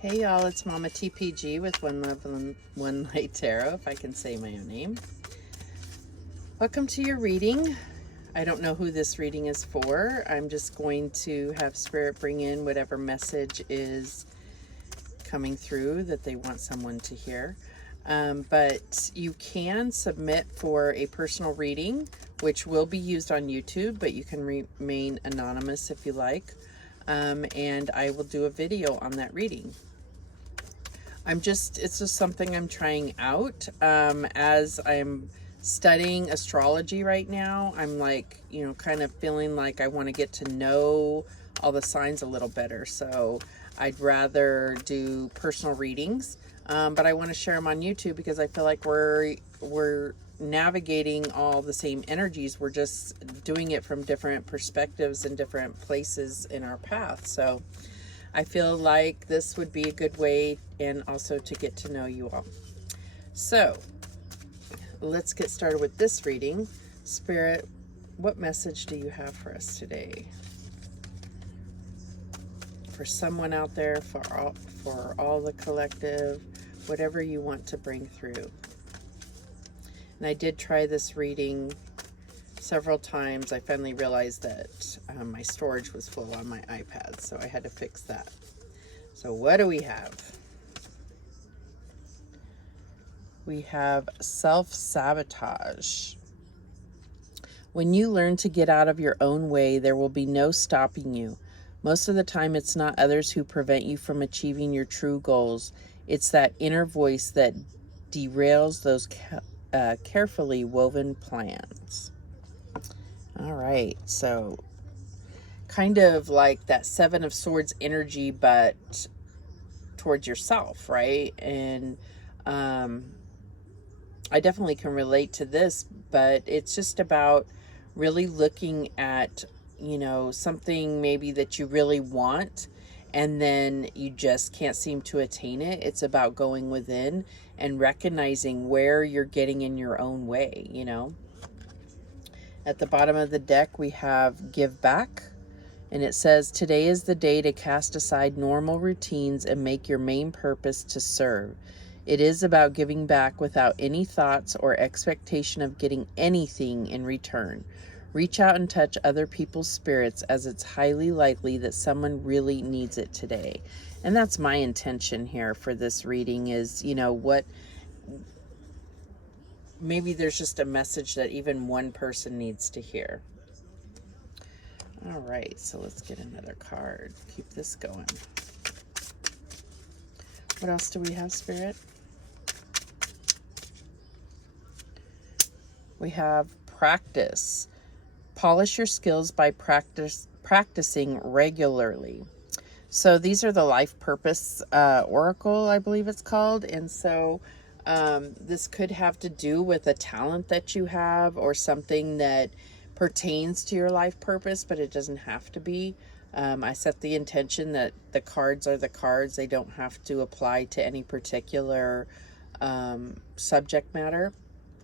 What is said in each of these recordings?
Hey y'all, it's Mama TPG with One Love and One Light Tarot, if I can say my own name. Welcome to your reading. I don't know who this reading is for. I'm just going to have Spirit bring in whatever message is coming through that they want someone to hear. But you can submit for a personal reading, which will be used on YouTube, but you can remain anonymous if you like. And I will do a video on that reading. It's just something I'm trying out. As I'm studying astrology right now, I'm like, kind of feeling like I want to get to know all the signs a little better. So I'd rather do personal readings, but I want to share them on YouTube because I feel like we're navigating all the same energies. We're just doing it from different perspectives and different places in our path. So I feel like this would be a good way and also to get to know you all. So let's get started with this reading. Spirit, what message do you have for us today? For someone out there, for all the collective, whatever you want to bring through. And I did try this reading several times. I finally realized that my storage was full on my iPad, so I had to fix that. So what do we have? We have self-sabotage. When you learn to get out of your own way, there will be no stopping you. Most of the time, it's not others who prevent you from achieving your true goals. It's that inner voice that derails those carefully woven plans. All right, so kind of like that Seven of Swords energy, but towards yourself, right? And I definitely can relate to this, but it's just about really looking at, something maybe that you really want, and then you just can't seem to attain it. It's about going within and recognizing where you're getting in your own way, At the bottom of the deck, we have Give Back. And it says, today is the day to cast aside normal routines and make your main purpose to serve. It is about giving back without any thoughts or expectation of getting anything in return. Reach out and touch other people's spirits, as it's highly likely that someone really needs it today. And that's my intention here for this reading is, maybe there's just a message that even one person needs to hear. All right, so let's get another card. Keep this going. What else do we have, Spirit? We have practice. Polish your skills by practicing regularly. So these are the life purpose oracle, I believe it's called. And so this could have to do with a talent that you have or something that pertains to your life purpose, but it doesn't have to be. I set the intention that the cards are the cards. They don't have to apply to any particular subject matter.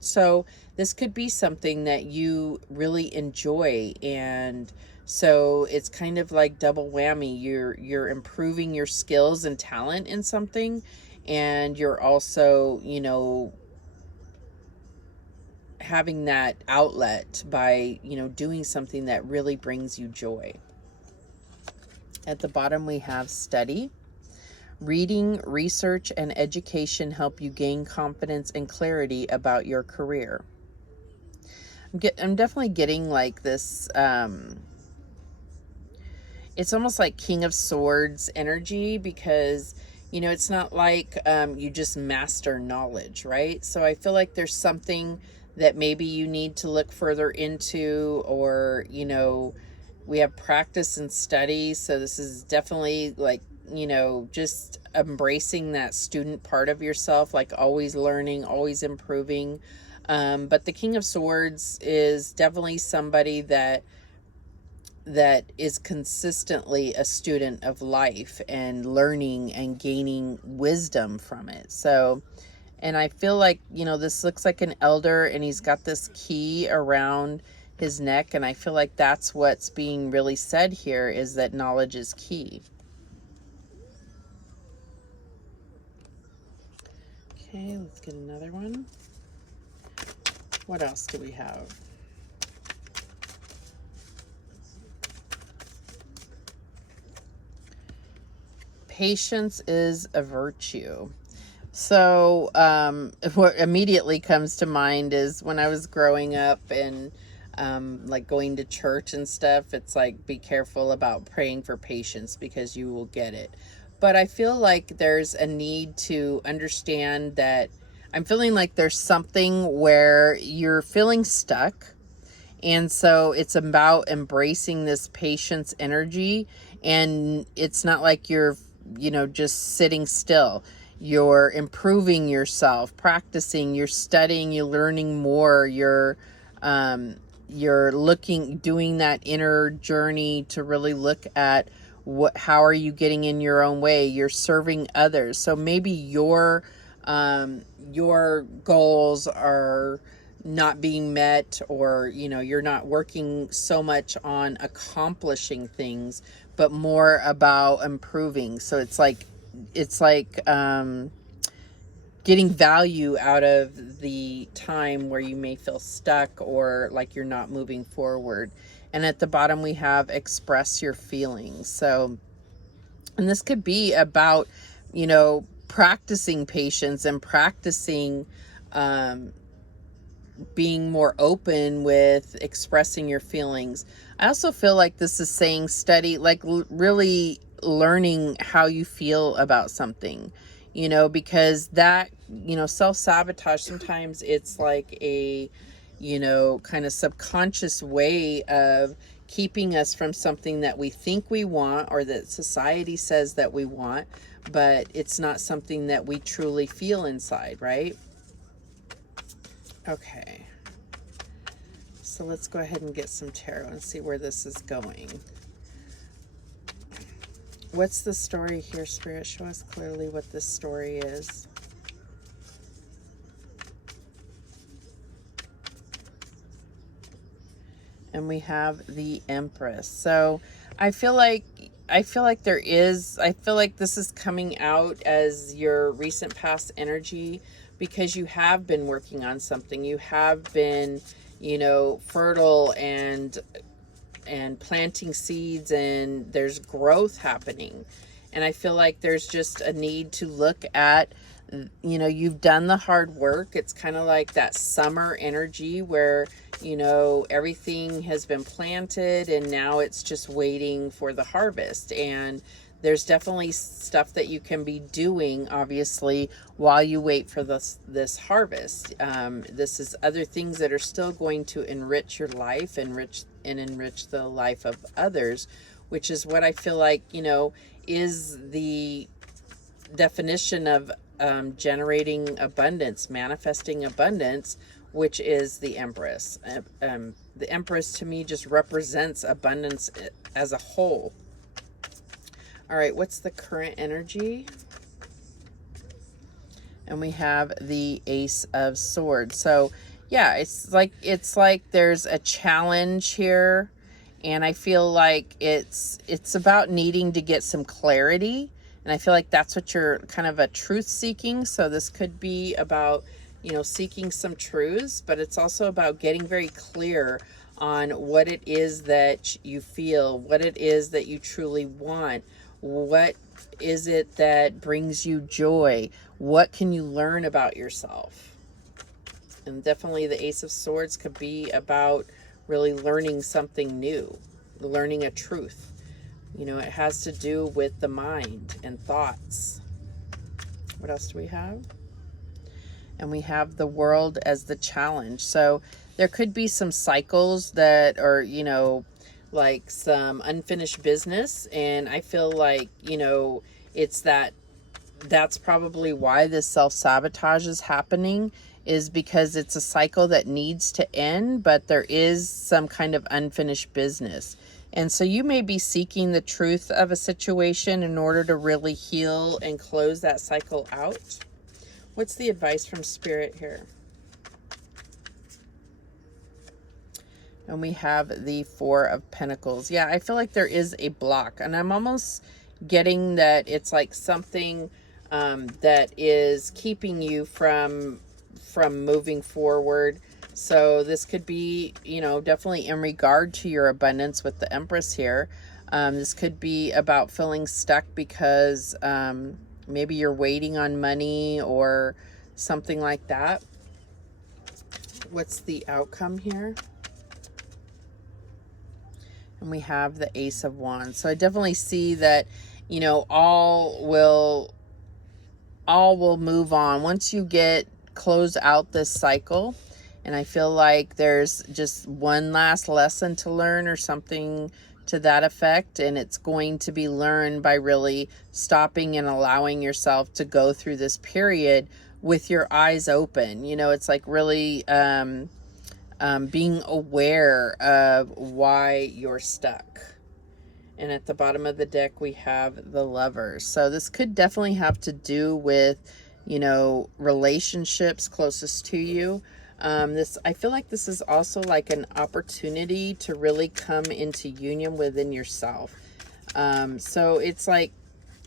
So this could be something that you really enjoy, and so it's kind of like double whammy. You're improving your skills and talent in something, and you're also, having that outlet by, doing something that really brings you joy. At the bottom, we have study. Reading, research, and education help you gain confidence and clarity about your career. I'm definitely getting like this, it's almost like King of Swords energy, because it's not like you just master knowledge, right? So I feel like there's something that maybe you need to look further into, or we have practice and study. So this is definitely like, just embracing that student part of yourself, like always learning, always improving. But the King of Swords is definitely somebody that is consistently a student of life and learning and gaining wisdom from it. So, and I feel like, this looks like an elder, and he's got this key around his neck. And I feel like that's what's being really said here, is that knowledge is key. Okay, let's get another one. What else do we have? Patience is a virtue. So what immediately comes to mind is when I was growing up and like going to church and stuff, it's like, be careful about praying for patience because you will get it. But I feel like there's a need to understand that I'm feeling like there's something where you're feeling stuck. And so it's about embracing this patience energy. And it's not like you're, just sitting still. You're improving yourself, practicing, you're studying, you're learning more, you're doing that inner journey to really look at how are you getting in your own way. You're serving others. So maybe your goals are not being met, or you're not working so much on accomplishing things, but more about improving. So it's like getting value out of the time where you may feel stuck or like you're not moving forward. And at the bottom we have express your feelings. So, and this could be about practicing patience and practicing being more open with expressing your feelings. I also feel like this is saying study, like really learning how you feel about something, because that, self-sabotage, sometimes it's like a, kind of subconscious way of keeping us from something that we think we want or that society says that we want, but it's not something that we truly feel inside, right? Okay, so let's go ahead and get some tarot and see where this is going. What's the story here, Spirit? Show us clearly what this story is. And we have the Empress. So I feel like this is coming out as your recent past energy, because you have been working on something. You have been, fertile and planting seeds, and there's growth happening. And I feel like there's just a need to look at, you've done the hard work. It's kind of like that summer energy where, everything has been planted and now it's just waiting for the harvest. And there's definitely stuff that you can be doing, obviously, while you wait for this harvest. This is other things that are still going to enrich your life, enrich the life of others, which is what I feel like, is the definition of generating abundance, manifesting abundance, which is the Empress. The Empress to me just represents abundance as a whole. All right, what's the current energy? And we have the Ace of Swords. So yeah, it's like there's a challenge here, and I feel like it's about needing to get some clarity. And I feel like that's what you're kind of a truth seeking. So this could be about, seeking some truths, but it's also about getting very clear on what it is that you feel, what it is that you truly want. What is it that brings you joy? What can you learn about yourself? And definitely the Ace of Swords could be about really learning something new, learning a truth. It has to do with the mind and thoughts. What else do we have? And we have the World as the challenge. So there could be some cycles that are, like some unfinished business. And I feel like, it's that's probably why this self-sabotage is happening, is because it's a cycle that needs to end, but there is some kind of unfinished business. And so you may be seeking the truth of a situation in order to really heal and close that cycle out. What's the advice from Spirit here? And we have the Four of Pentacles. Yeah, I feel like there is a block, and I'm almost getting that it's like something that is keeping you from moving forward. So this could be, you know, definitely in regard to your abundance with the Empress here. This could be about feeling stuck because maybe you're waiting on money or something like that. What's the outcome here? And we have the Ace of Wands. So I definitely see that, you know, all will move on once you close out this cycle. And I feel like there's just one last lesson to learn or something to that effect. And it's going to be learned by really stopping and allowing yourself to go through this period with your eyes open. You know, it's like really being aware of why you're stuck. And at the bottom of the deck, we have the Lovers. So this could definitely have to do with, you know, relationships closest to you. I feel like this is also like an opportunity to really come into union within yourself. So it's like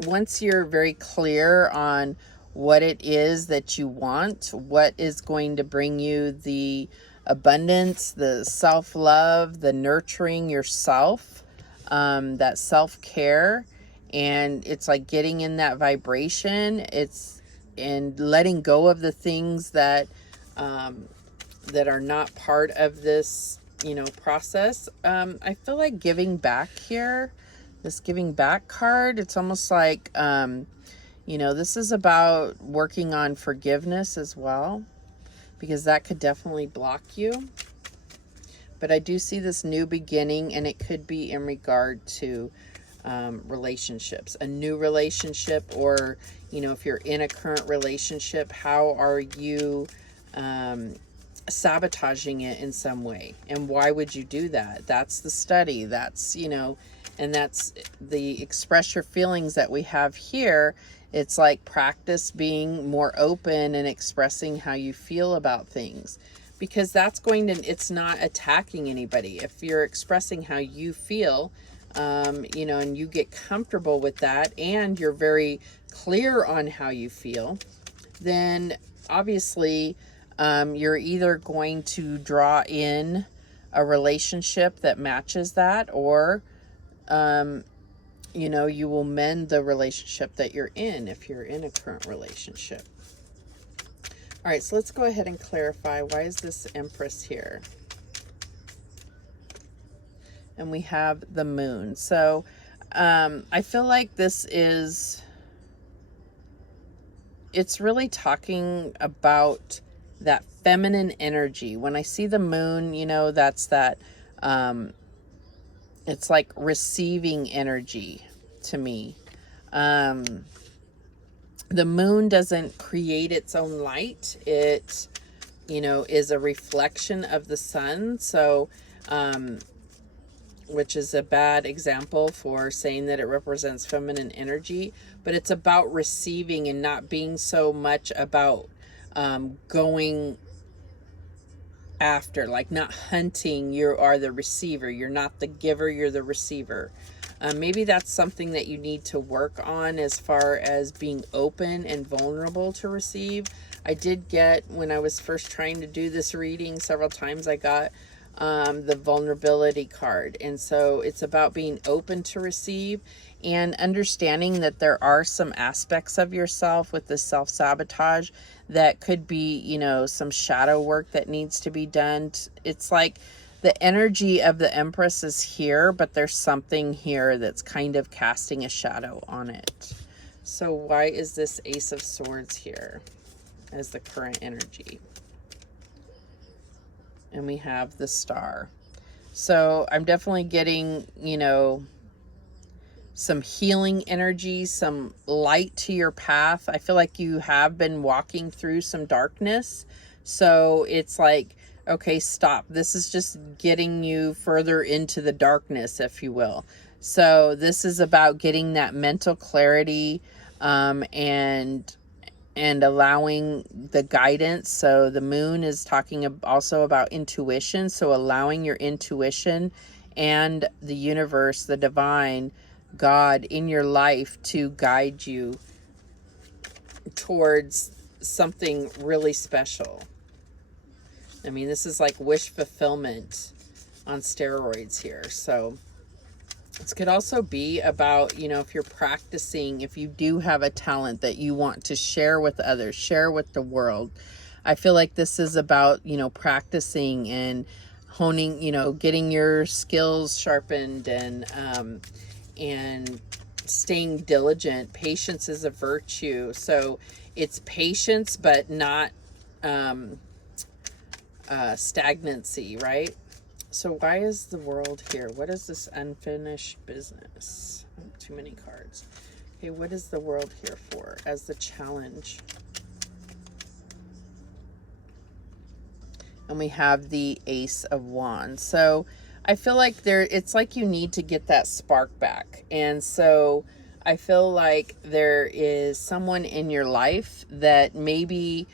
once you're very clear on what it is that you want, what is going to bring you the abundance, the self-love, the nurturing yourself, that self-care, and it's like getting in that vibration, and letting go of the things that that are not part of this, you know, process. I feel like giving back here, this giving back card, it's almost like, you know, this is about working on forgiveness as well, because that could definitely block you. But I do see this new beginning, and it could be in regard to relationships, a new relationship, or, you know, if you're in a current relationship, how are you sabotaging it in some way? And why would you do that? That's the study. That's, you know, and that's the express your feelings that we have here. It's like practice being more open and expressing how you feel about things, because that's going to, it's not attacking anybody. If you're expressing how you feel, you know, and you get comfortable with that, and you're very clear on how you feel, then obviously you're either going to draw in a relationship that matches that, or you know, you will mend the relationship that you're in if you're in a current relationship. All right, so let's go ahead and clarify, why is this Empress here? And we have the Moon. So I feel like this is, it's really talking about that feminine energy. When I see the Moon, you know, that's that, it's like receiving energy to me. The Moon doesn't create its own light. It, you know, is a reflection of the sun. So, which is a bad example for saying that it represents feminine energy, but it's about receiving and not being so much about going after, like not hunting. You are the receiver. You're not the giver, you're the receiver. Maybe that's something that you need to work on as far as being open and vulnerable to receive. I did get, when I was first trying to do this reading, several times I got the vulnerability card. And so it's about being open to receive and understanding that there are some aspects of yourself with the self-sabotage that could be, you know, some shadow work that needs to be done. It's like the energy of the Empress is here, but there's something here that's kind of casting a shadow on it. So why is this Ace of Swords here as the current energy? And we have the Star. So I'm definitely getting, you know, some healing energy, some light to your path. I feel like you have been walking through some darkness. So it's like, okay, stop. This is just getting you further into the darkness, if you will. So this is about getting that mental clarity, and allowing the guidance. So the Moon is talking also about intuition. So allowing your intuition and the universe, the divine, God in your life to guide you towards something really special. I mean, this is like wish fulfillment on steroids here. So this could also be about, you know, if you're practicing, if you do have a talent that you want to share with others, share with the world. I feel like this is about, you know, practicing and honing, you know, getting your skills sharpened and staying diligent. Patience is a virtue. So it's patience, but not stagnancy, right? So why is the world here? What is this unfinished business? Oh, too many cards. Okay, what is the world here for as the challenge? And we have the Ace of Wands. So I feel like it's like you need to get that spark back. And so I feel like there is someone in your life that maybe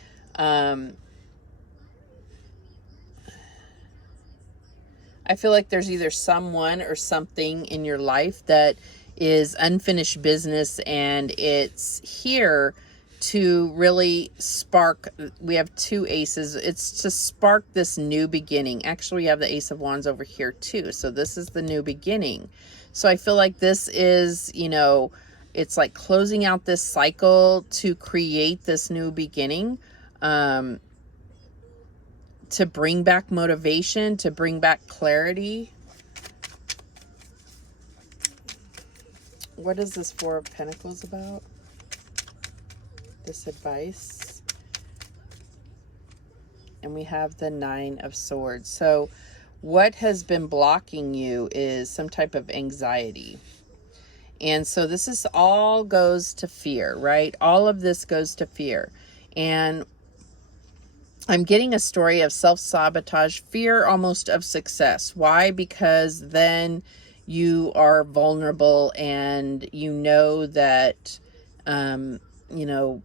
I feel like there's either someone or something in your life that is unfinished business, and it's here to really spark. We have two aces. It's to spark this new beginning. Actually, we have the Ace of Wands over here too. So this is the new beginning. So I feel like this is, you know, it's like closing out this cycle to create this new beginning. To bring back motivation, to bring back clarity. What is this Four of Pentacles about? This advice. And we have the Nine of Swords. So what has been blocking you is some type of anxiety. And so this is all goes to fear, right? All of this goes to fear. And I'm getting a story of self-sabotage, fear almost of success. Why? Because then you are vulnerable and you know that, you know,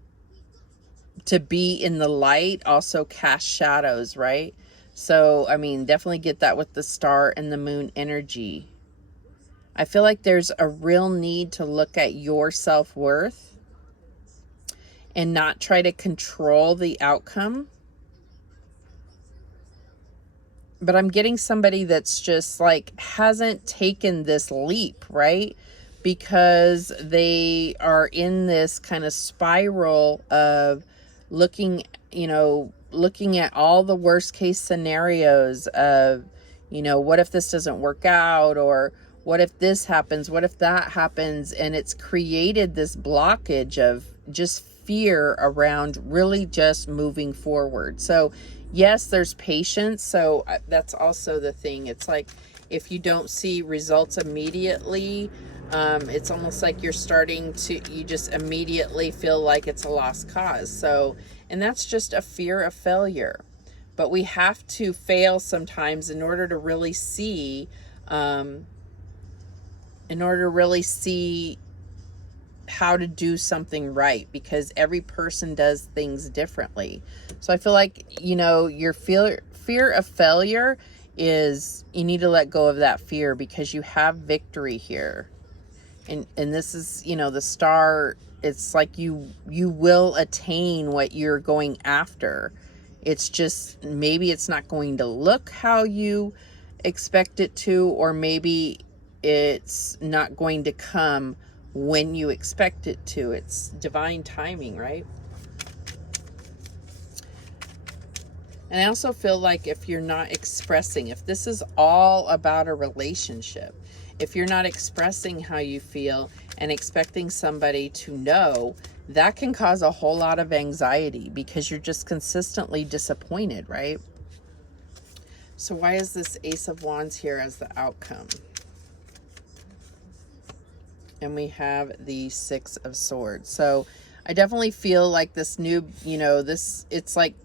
to be in the light also casts shadows, right? So, I mean, definitely get that with the Star and the Moon energy. I feel like there's a real need to look at your self-worth and not try to control the outcome. But I'm getting somebody that's just like hasn't taken this leap, right? Because they are in this kind of spiral of looking, you know, looking at all the worst case scenarios of, you know, what if this doesn't work out, or what if this happens, what if that happens? And it's created this blockage of just fear around really just moving forward. So yes, there's patience. So that's also the thing. It's like if you don't see results immediately, it's almost like you're starting to, you just immediately feel like it's a lost cause. So, and that's just a fear of failure. But we have to fail sometimes in order to really see, how to do something right, because every person does things differently. So I feel like, you know, your fear of failure is, you need to let go of that fear because you have victory here. And this is, you know, the Star, it's like you will attain what you're going after. It's just, maybe it's not going to look how you expect it to, or maybe it's not going to come when you expect it to. It's divine timing, right? And I also feel like if you're not expressing, if this is all about a relationship, if you're not expressing how you feel and expecting somebody to know, that can cause a whole lot of anxiety because you're just consistently disappointed, right? So why is this Ace of Wands here as the outcome? And we have the Six of Swords. So I definitely feel like this new, you know, this, it's like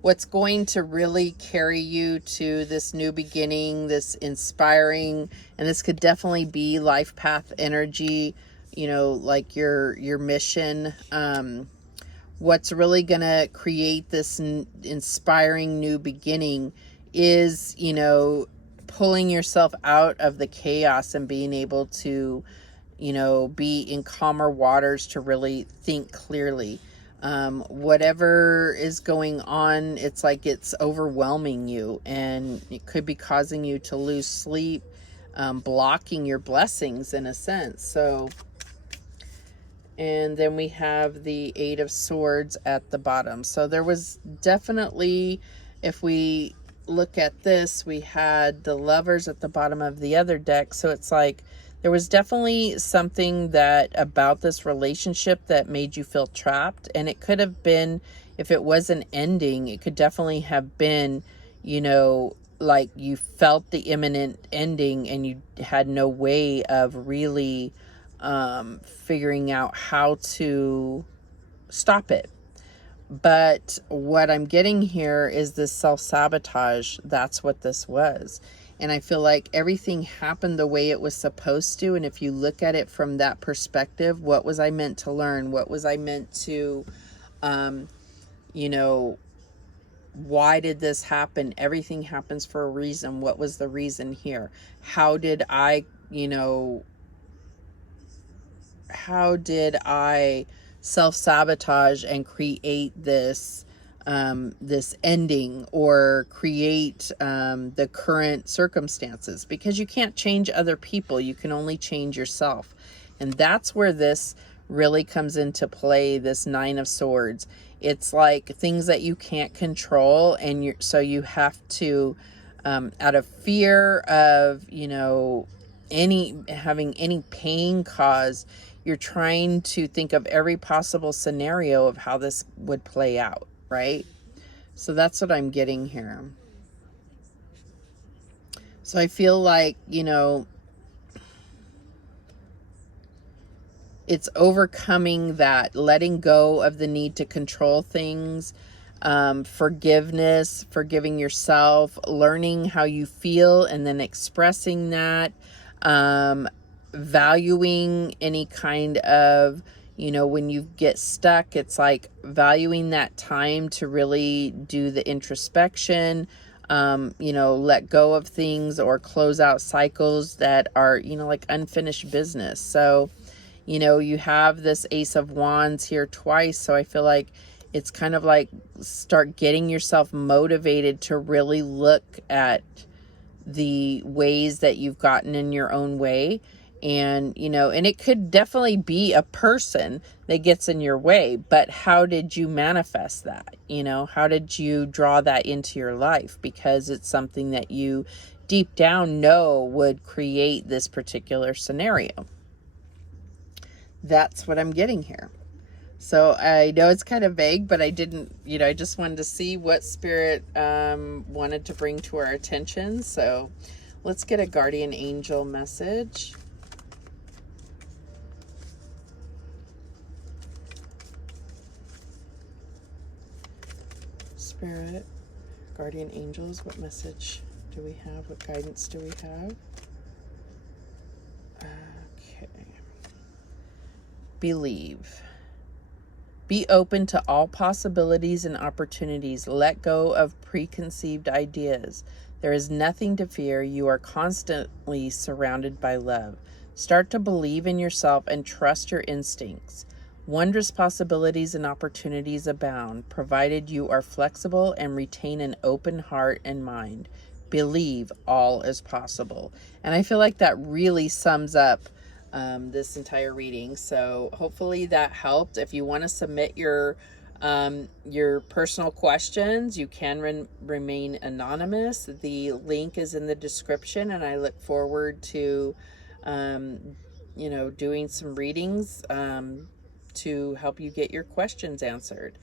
what's going to really carry you to this new beginning, this inspiring, and this could definitely be life path energy, you know, like your mission. What's really going to create this inspiring new beginning is, you know, pulling yourself out of the chaos and being able to you know, be in calmer waters to really think clearly. Whatever is going on, it's like it's overwhelming you, and it could be causing you to lose sleep, blocking your blessings in a sense. So, and then we have the Eight of Swords at the bottom. So there was definitely, if we look at this, we had the Lovers at the bottom of the other deck. So it's like there was definitely something that about this relationship that made you feel trapped. And it could have been, if it was an ending, it could definitely have been, you know, like you felt the imminent ending and you had no way of really figuring out how to stop it. But what I'm getting here is this self-sabotage. That's what this was. And I feel like everything happened the way it was supposed to. And if you look at it from that perspective, what was I meant to learn? What was I meant to, you know, why did this happen? Everything happens for a reason. What was the reason here? How did I, you know, how did I self-sabotage and create this this ending, or create the current circumstances? Because you can't change other people, you can only change yourself. And that's where this really comes into play, this Nine of Swords. It's like things that you can't control, and so you have to, out of fear of, you know, having any pain caused, you're trying to think of every possible scenario of how this would play out, right? So that's what I'm getting here. So I feel like, you know, it's overcoming that, letting go of the need to control things, forgiveness, forgiving yourself, learning how you feel and then expressing that, valuing any kind of, you know, when you get stuck, it's like valuing that time to really do the introspection, you know, let go of things or close out cycles that are, you know, like unfinished business. So, you know, you have this Ace of Wands here twice. So I feel like it's kind of like start getting yourself motivated to really look at the ways that you've gotten in your own way. And, you know, and it could definitely be a person that gets in your way, but how did you manifest that? You know, how did you draw that into your life? Because it's something that you deep down know would create this particular scenario. That's what I'm getting here. So I know it's kind of vague, but I didn't, you know, I just wanted to see what Spirit wanted to bring to our attention. So let's get a guardian angel message. Spirit, guardian angels, what message do we have? What guidance do we have? Okay. Believe. Be open to all possibilities and opportunities. Let go of preconceived ideas. There is nothing to fear. You are constantly surrounded by love. Start to believe in yourself and trust your instincts. Wondrous possibilities and opportunities abound, provided you are flexible and retain an open heart and mind. Believe all is possible. And I feel like that really sums up this entire reading. So hopefully that helped. If you want to submit your personal questions, you can remain anonymous. The link is in the description, and I look forward to you know, doing some readings to help you get your questions answered.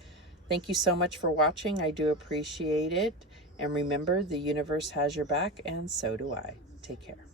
Thank you so much for watching. I do appreciate it. And remember, the universe has your back, and so do I. Take care.